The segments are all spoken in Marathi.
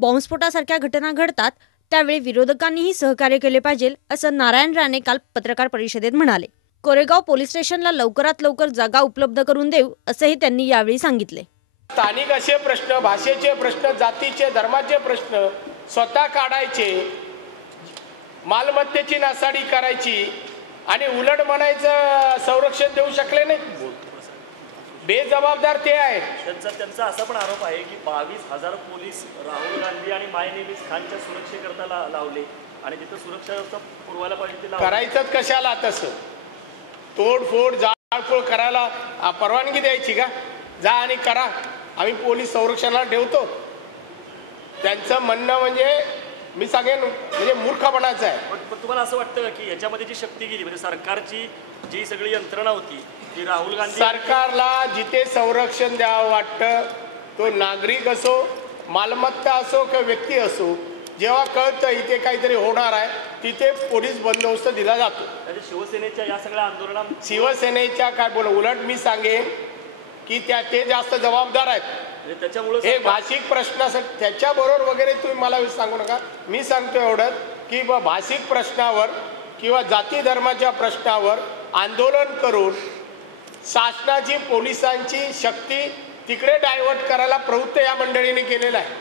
बॉम्बस्फोटासारख्या घटना घडतात त्यावेळी विरोधकांनीही सहकार्य केले पाहिजे, असं नारायण राणे काल पत्रकार परिषदेत म्हणाले. कोरेगाव पोलीस स्टेशनला लवकरात लवकर जागा उपलब्ध करून देऊ, असंही त्यांनी यावेळी सांगितले. स्थानिक असे प्रश्न, भाषेचे प्रश्न, जातीचे, धर्माचे प्रश्न स्वतः काढायचे, मालमत्तेची नासाडी करायची आणि उलट म्हणायचं संरक्षण देऊ शकले नाही. बेजबाबदार ते आहेत. त्यांचा असा पण आरोप आहे की 22,000 पोलीस राहुल गांधी आणि मायनेमीज खानच्या सुरक्षेकरता लावले आणि तिथं सुरक्षा व्यवस्था पुरवायला पाहिजे. ते करायचंच कशाला? तसं तोडफोड जाळपोळ करायला परवानगी द्यायची का? जा आणि करा, आम्ही पोलीस संरक्षणाला ठेवतो. त्यांचं म्हणणं म्हणजे मी सांगेन म्हणजे मूर्खपणाचं आहे. पण तुम्हाला असं वाटतं की याच्यामध्ये जी शक्ती गेली, म्हणजे सरकारची जी सगळी यंत्रणा होती ती राहुल गांधी सरकारला जिथे संरक्षण द्यावं वाटतं, तो नागरिक असो, मालमत्ता असो किंवा व्यक्ती असो, जेव्हा कळतं इथे काहीतरी होणार आहे तिथे पोलीस बंदोबस्त दिला जातो. शिवसेनेच्या या सगळ्या आंदोलना शिवसेनेच्या काय बोल, उलट मी सांगेन की ते जास्त जबाबदार आहेत. त्याच्यामुळे हे भाषिक प्रश्न त्याच्याबरोबर वगैरे तुम्ही मला सांगू नका. मी सांगतो एवढंच की भाषिक प्रश्नावर किंवा जाती धर्माच्या प्रश्नावर आंदोलन करून शासनाची, पोलिसांची शक्ती तिकडे डायव्हर्ट करायला प्रवृत्त या मंडळीने केलेलं आहे.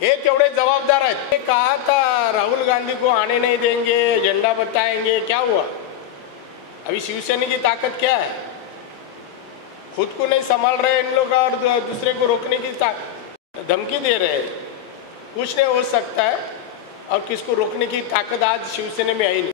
हे तेवढे जबाबदार आहेत. हे कहा था राहुल गांधी को आने नहीं देंगे, झंडा बताएंगे, क्या हुआ? अभी शिवसेना की ताकत क्या है? खुद को नहीं संभाल रहे इन लोग और दूसरे को रोकने की धमकी दे रहे हैं. कुछ नहीं हो सकता है और किसको रोकने की ताकत आज शिवसेना में आई नहीं.